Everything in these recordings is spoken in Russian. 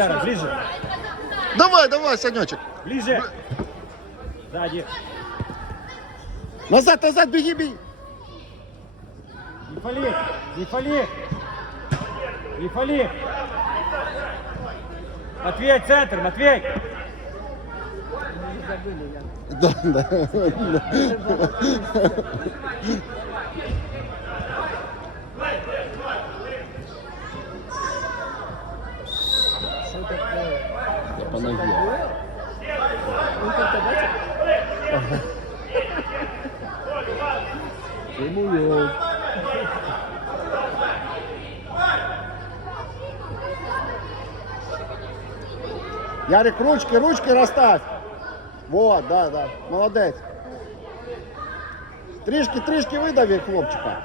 Яра, ближе. Давай, давай, Санечек. Ближе. Сзади. Назад, назад, беги, беги. Не фали. Не фали. Не фали. Матвей, центр, Матвей. Да, да. Прямует. Ярик, ручки, ручки расставь. Вот, да, да. Молодець. Трішки, трішки видаві хлопчика.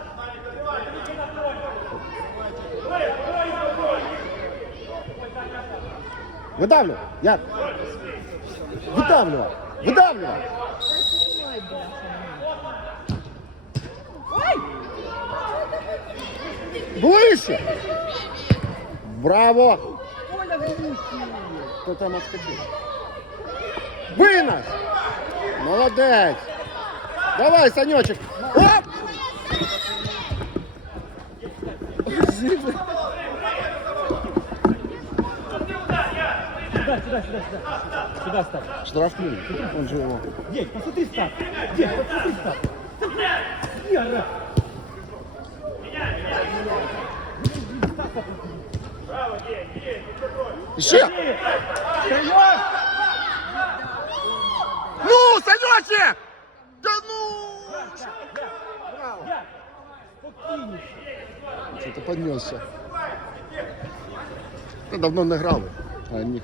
Видавлю. Як? Видавлювай. Видавлювай. Ближче. Браво. Хто там отскочив? Вынос! Молодець! Давай, Санечек! Оп! Сюда, сюда, сюда, сюда. Сюда ставь. Штрафний. Он же его. День, посмотри став. День, посмотри став. Яра. Еще! Встаем! Ну, Санечек! Да ну! Я. Спокійніше. Что-то поднесся. Ты давно не грали. А ні.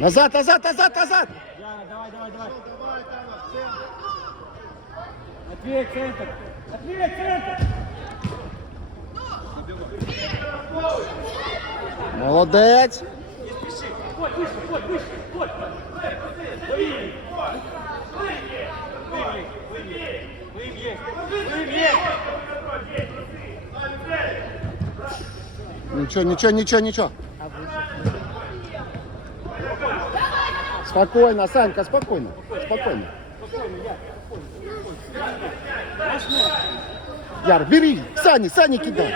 Назад, назад, назад, назад! Яра, давай, давай, давай. Матвей, центр. Есть. Ничего, ничего, ничего, ничего. Спокойно, Санька, спокойно. Спокойно. Яр, бери. Сани, Сани кидай.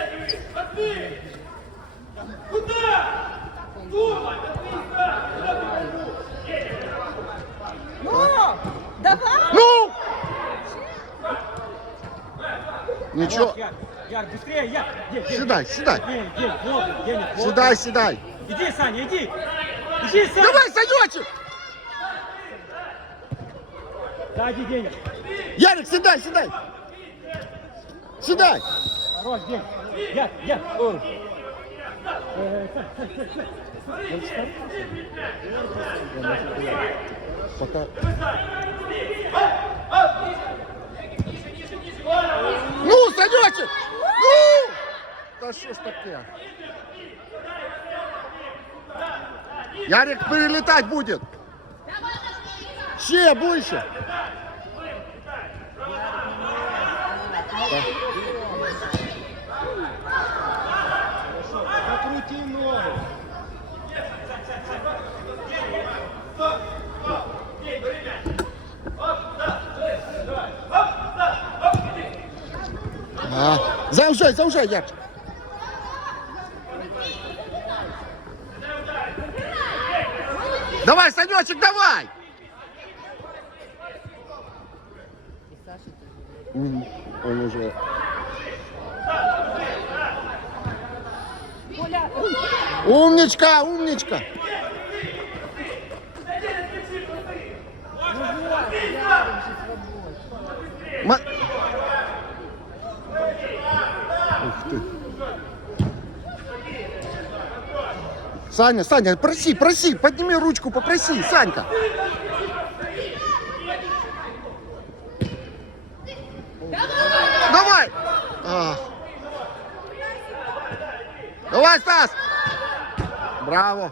Ну, давай! Ну! Ничего. Яр, Яр, быстрее, Яр. Седай, седай. День, плотно. Седай, седай. Иди, Саня, иди. Иди, Саня. Давай, Санечек! Сзади, Деня. Ярик, седай, седай. Седай. Хорош, Сань, Сань, Сань. Пока. Ну, Санечек! Ну! Да что ж таке? Ярик перелетать будет. Ще больше. Покрути ногу. А, заужай, заужай, Ярчик. Давай, Санечек, давай! М, Он уже... Умничка, умничка! Ма- Ух ты. Саня, Саня, проси, проси, подними ручку, попроси, Санька. Давай! А. Давай, Стас! Браво!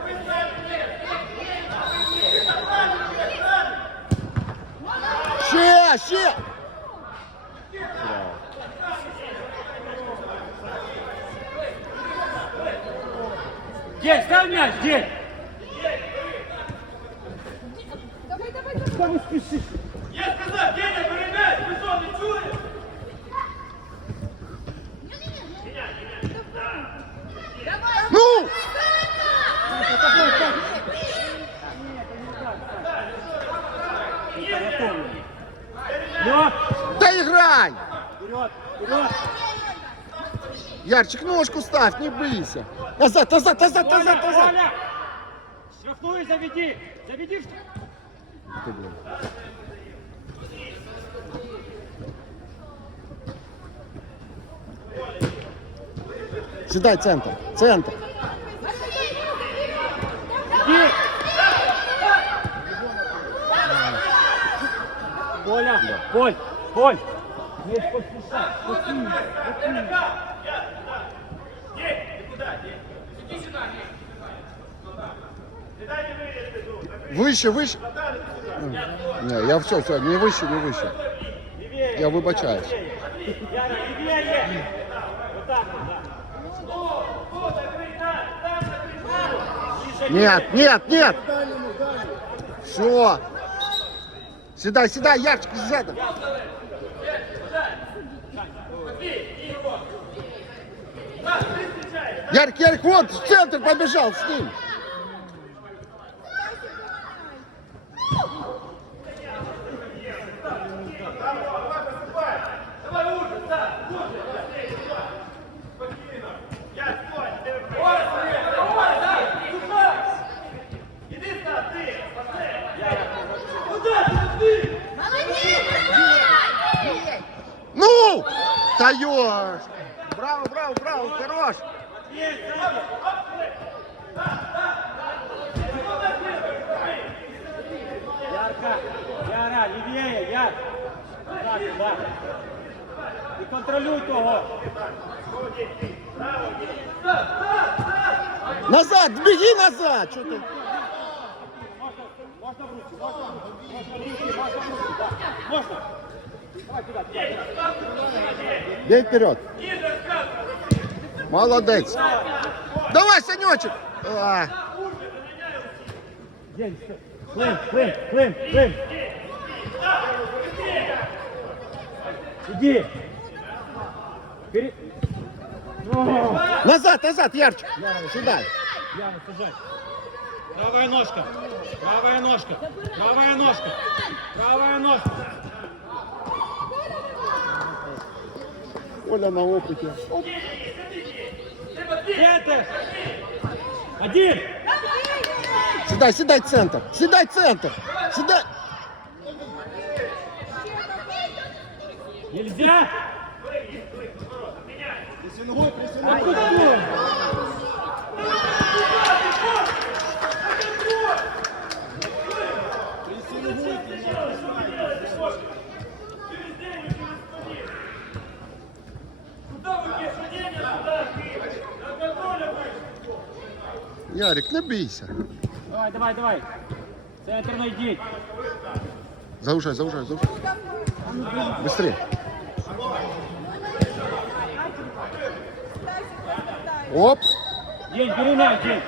Ще, ще. День, ставь мяч, день! Давай, давай, давай. Куда вы спешите? Я сказав, Деня, бери м'яч, ви що, не чуєш? Ну! Лед! Да играй! Вперед! Вперед! Ярчик, ножку ставь, не бойся. Назад, назад, назад, Коля, назад, назад. Коля! Штрафную заведи! Заведи штраф- Седай, центр, центр. Иди! Коля! Коль! Коль! Не поспешай! Спокойно, спокойно. Выше, выше. Не, я все, все, не выше, не выше. Я выбачаюсь. Нет, нет, нет. Все. Седай, седай, Ярчик, сзади. Ярик, Ярик, вот в центр побежал с ним. Ну! Даешь! Браво, браво, браво, хорош! Ярко! Яра, лівіє, Яр! Так, так. І контролюй того! Назад, беги назад! Что ты? Можна в руки, можна, можна в руки, можна в руки, так. Можна. Бей вперед! Молодец! Давай, Санечек! А, Клим, Клим, Клим. Иди. Вперед. О, Назад, назад, Ярчик! Сюда! Яна, сажай. Правая ножка. Правая ножка. Правая ножка. Правая ножка. Оля на опыте. Центр. Один. Седай, седай, центр! Седай, центр! Седай! Нельзя. Бейся. Давай, давай, давай. Центр найди. Заужай, заужай, заужай. Быстрее. Оп! День, бери мяч, день.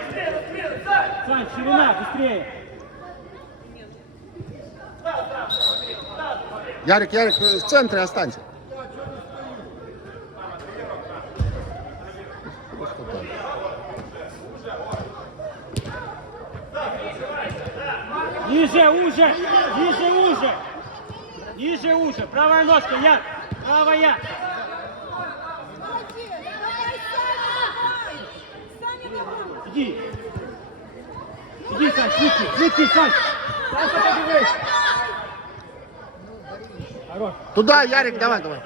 Сань, ширина, быстрее. Ярик, Ярик, в центре останься. Просто так. Ниже, уже! Ниже, уже! Ниже, уже! Правая ножка, я! Правая! Иди! Иди, Сань, швидкий, швидкий, Сань! Сань! Хорош! Туда, Ярик, давай, давай.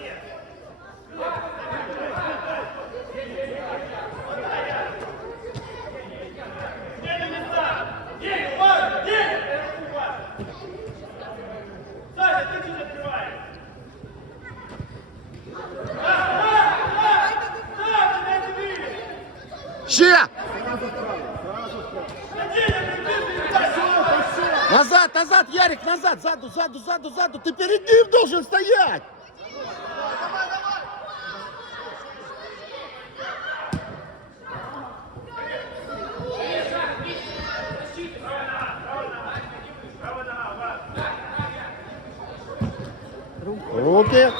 Денег, Ваня, денег! Саня, ты чуть открываешь. Да, ты не видишь! Ще! Денег, ты Назад, назад, Ярик, назад, заду, заду, заду, заду. Ты перед ним должен стоять. Руки.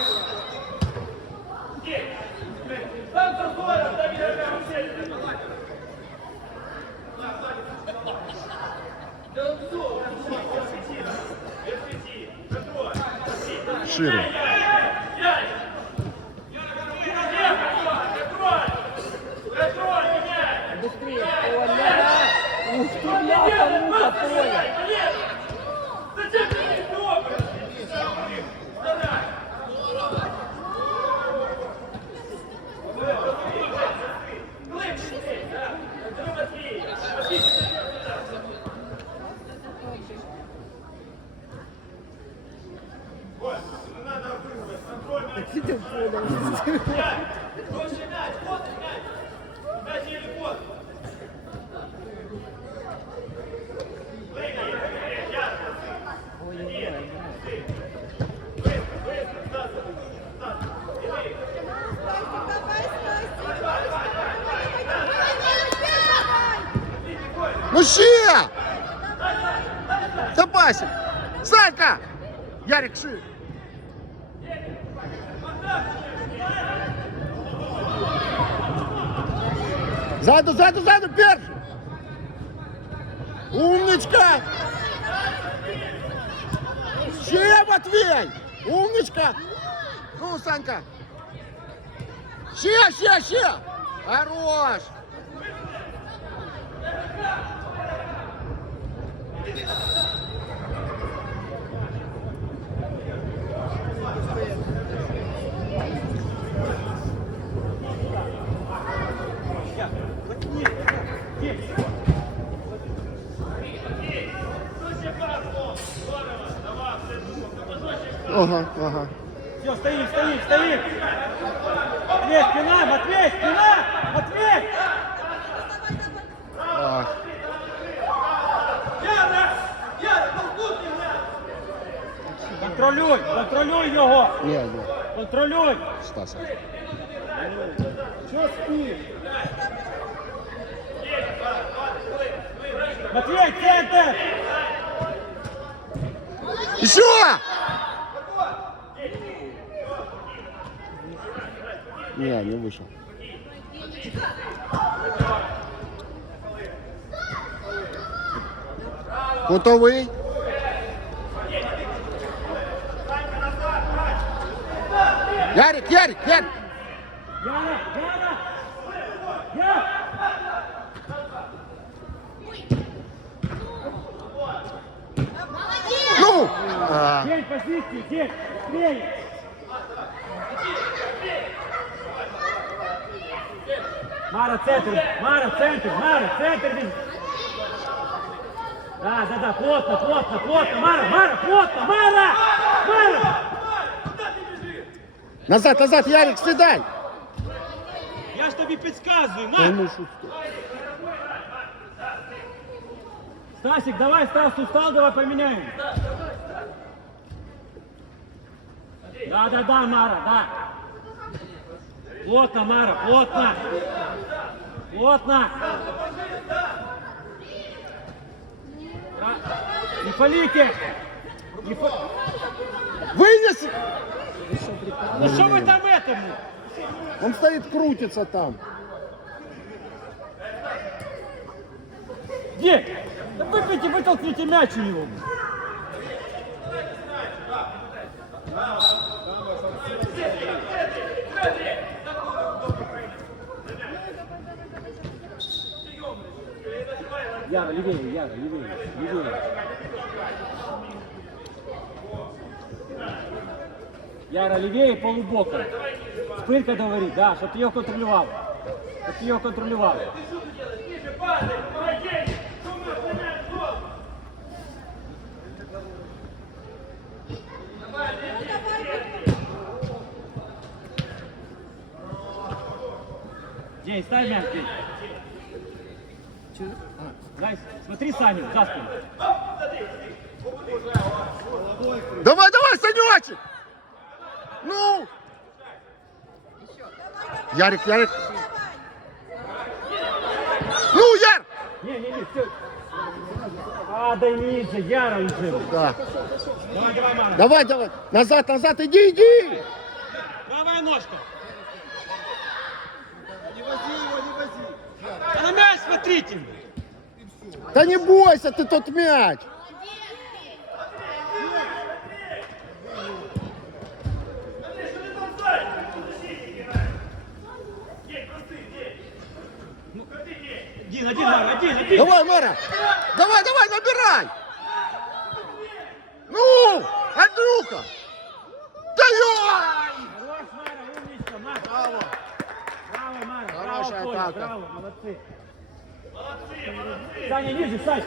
通过你 ще! Запасик! Санька! Ярик, шире. Ззаду, ззаду, ззаду, перший! Умничка! Ще, Матвей! Умничка! Ну, Санька! Ще, ще, ще! Хорош! Ага, ага. Все, стоим, стоим, стоим! Матвей, спина! Матвей, спина! Матвей! Ах. Яна! Яна, толкут меня! Контролюй! Контролюй його! Ні, ні, Контролюй! Стаса. Що спиш? Матвей, центр! Еще! Не, не вышел. Готовий? Ярик, Ярик, Ярик! Яна, Яна! Я! Ну! А, День позиции, день! Быстрее! Мара, центр! Мара, центр! Мара, центр! Да, да, да, плотно, плотно, плотно! Мара, Мара, плотно! Мара! Мара! назад, назад, Ярик, сідай! Я ж тобі підказую, Та Мара! ну що ти? Стасик, давай, Стас, устал, давай поменяем. Да, да, да, Мара, да. Плотно, Мара, плотно. Плотно. Да. Не палите. Не па- Вынес Месси! Ну что вы там этому? Он стоит, крутится там. Где? Да выпейте, вытолкните мяч у него. Яра, левее, Яра, левее, левее. Яра, левее полубока. Спирка говорит, да, його контролював. Ниже падай, помогите! Шумно, понять, гол! День, ставь мяч, День. Смотри, Саню, за спину. Давай, давай, Санечек! Ну! Ярик, Ярик. Ну, Яр! Не, не, не, все. А, да ниже, Яра уже. Да. Давай, давай, Мара. Давай, давай. Назад, назад, иди, иди. Правая ножка. А на мяч смотрите. Да не бойся ты тот мяч. Один, один, Мара, один, один. Давай, Мара. Давай, давай, набирай. Ну, Андрюха. Дай! Хорош, Мара, умничка, Мара. Браво. Браво, Мара, Хорошая браво, атака. браво, молодцы. Саня, ниже, Сань.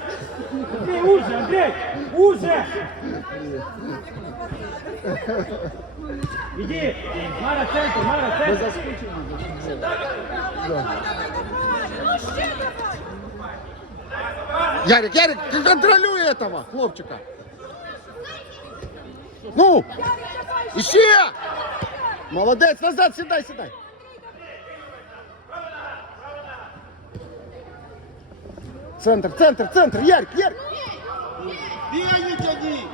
Андрей, уже, Андрей, уже. Иди, Мара, центр, Мара, центр. Ну Ярик, Ярик, ты контролюй этого хлопчика. Ну, еще. Молодец, назад, седай, седай. Центр, центр, центр, Ярик, Ярик. Бей, не тяни!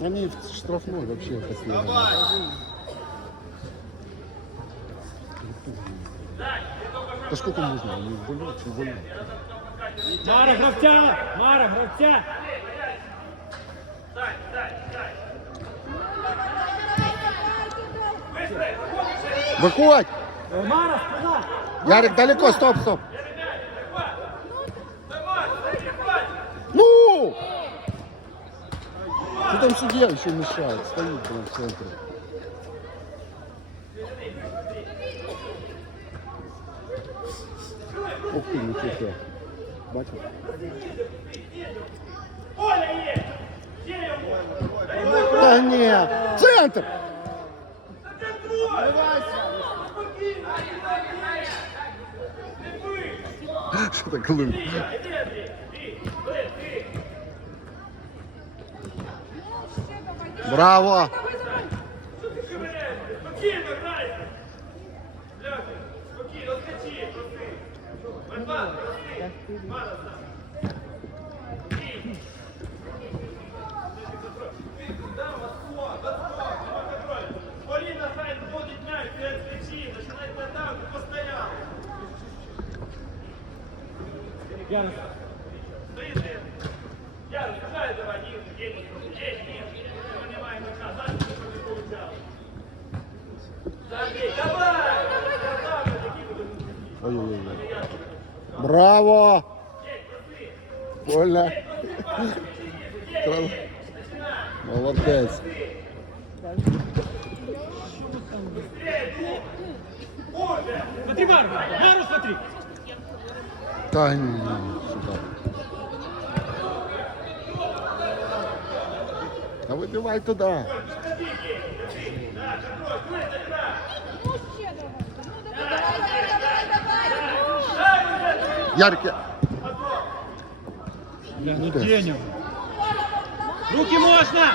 Они в штрафной вообще. Давай! Да сколько можно? Они болеют, очень больно. Мара, гравця, Мара, гравця. Выходь! Мара, спина. Ярик, далеко, стоп, стоп. Ну! Ты там судья еще мешает, стоит прям в центре. Ты, ничего себе. Его? Да нет, центр! Что так глупо? Браво! Спокійно грайте! Ляга, спокійно, скачи, проси! Марбан, проси! Мара, сам! Полина Хайн вводить мяч перед кричи, начинает атаку постоянно. Яра, Стоит, я разрешаю давай, Дин, Дин, есть, нет, не понимаем, назад, чтобы не получалось. Забей, давай! Ой-ой-ой. Браво! Больно. Молодец. смотри, Мару, Мару смотри. Да, не, не, сюда. Да выбивай туда. Ну ще давай! Ну давай, давай, давай, давай! Ярик, я- Бля, ну Деня. Руки можно!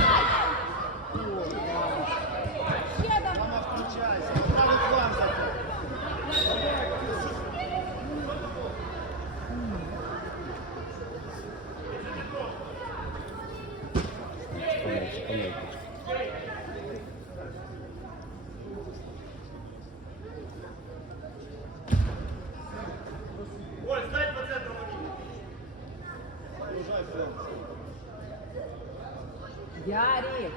Ярик,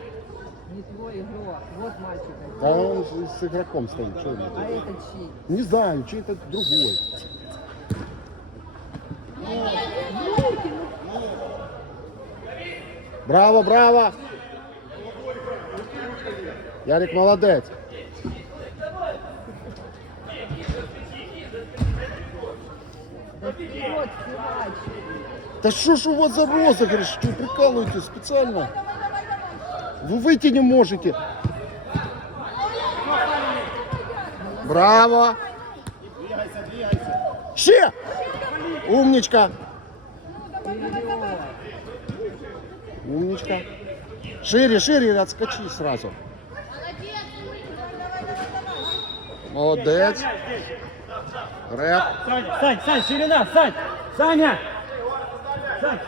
не твой игрок. Вот мальчик. Да он с, с игроком стоит. Что? А это чей? Не знаю, чей-то другой. Браво, браво! Ярик молодець. Да що ж у вас за розыгрыш? Что прикалываетесь специально? Вы выйти не можете. Браво! Ще! Умничка! Умничка. Шире, шире, отскочи сразу. Молодець. Реп. Саня, Сань, Сань, ширина, Сань! Саня! Сань!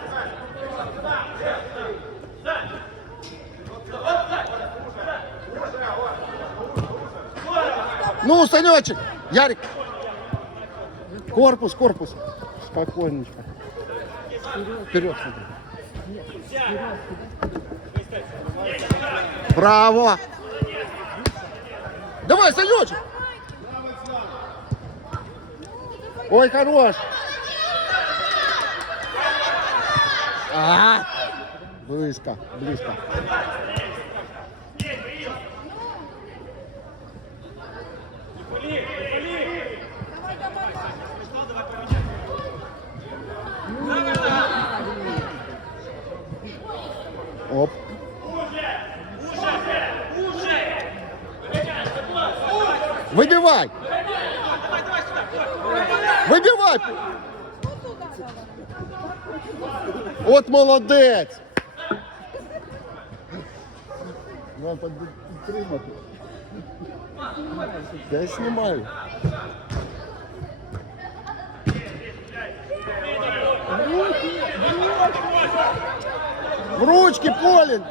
Ну, Санечек! Ярик! Корпус, корпус. Спокойненько. Вперед смотри. Браво! Давай, Санечек! Ой, хорош! Ага. Близко, близко. Оп. Выбивай! Выбивай! От молодець! Вам підтримати. Я знімаю. В ручки, Полин!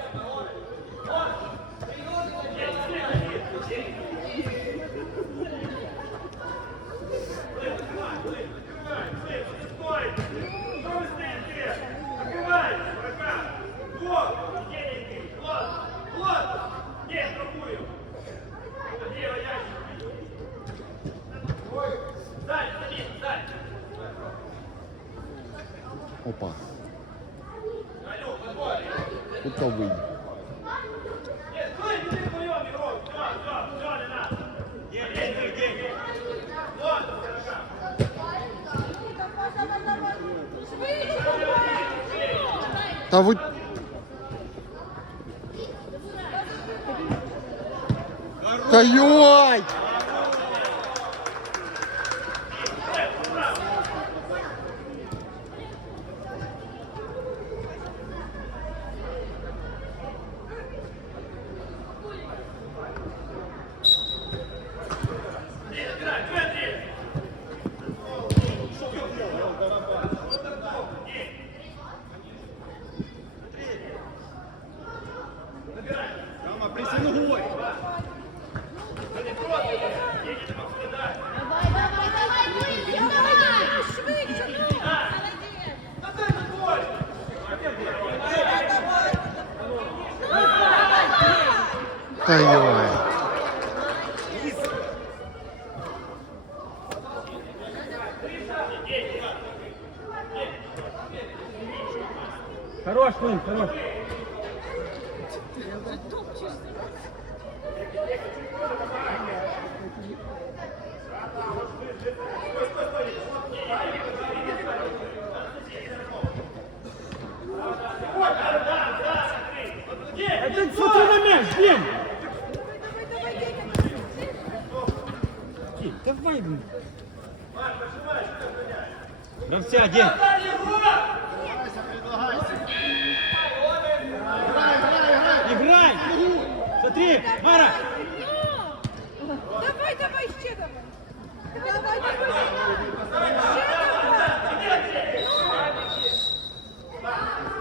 Хорош, Клим, хорош! Это смотри на мяч, Дим! Давай, блин! Гравця, Дим! Смотри, Мара!